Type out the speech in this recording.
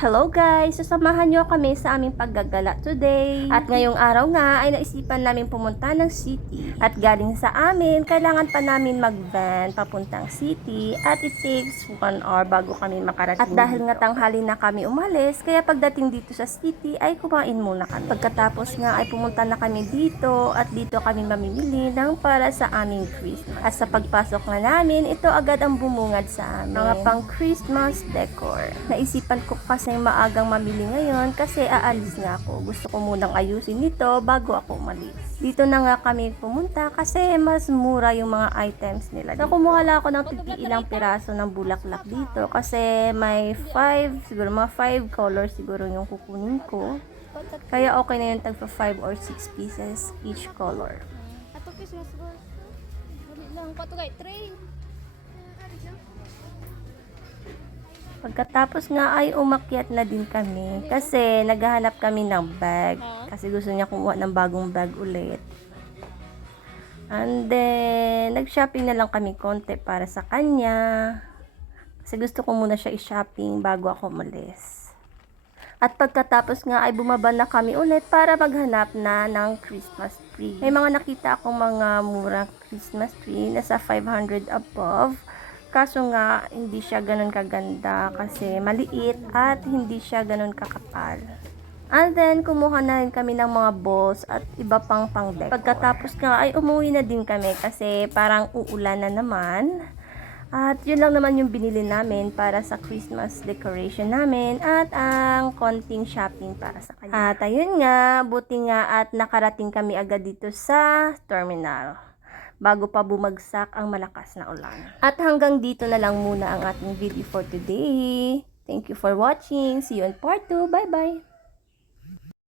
Hello guys! Sasamahan nyo kami sa aming paggagala today. At ngayong araw nga ay naisipan namin pumunta ng city. At galing sa amin, kailangan pa namin mag-van papuntang city at it takes 1 hour bago kami makarating. At dahil nga tanghali na kami umalis, kaya pagdating dito sa city ay kumain muna kami. Pagkatapos nga ay pumunta na kami dito at dito kami mamimili ng para sa aming Christmas. At sa pagpasok nga namin, ito agad ang bumungad sa amin. Mga pang Christmas decor. Naisipan ko kasi maagang mamili ngayon kasi aalis nga ako. Gusto ko munang ayusin nito bago ako umalis. Dito na nga kami pumunta kasi mas mura yung mga items nila. So kumuha lang ako ng ilang piraso ng bulaklak dito kasi may 5, siguro mga 5 colors siguro yung kukunin ko. Kaya okay na yung tagpa 5 or 6 pieces each color. Ato ball. Dali lang. Kay tray. Pagkatapos nga ay umakyat na din kami kasi naghahanap kami ng bag kasi gusto niya kumuha ng bagong bag ulit. And then, nag-shopping na lang kami konti para sa kanya. Kasi gusto ko muna siya i-shopping bago ako umalis. At pagkatapos nga ay bumaba na kami ulit para maghanap na ng Christmas tree. May mga nakita akong mga murang Christmas tree na sa 500 above. Kaso nga, hindi siya ganun kaganda kasi maliit at hindi siya ganun kakapal. And then, kumuha na rin kami ng mga balls at iba pang pang decor. Pagkatapos nga ay umuwi na din kami kasi parang uulan na naman. At yun lang naman yung binili namin para sa Christmas decoration namin at ang konting shopping para sa kanya. At ayun nga, buti nga at nakarating kami agad dito sa terminal bago pa bumagsak ang malakas na ulan. At hanggang dito na lang muna ang ating video for today. Thank you for watching. See you in part 2. Bye-bye!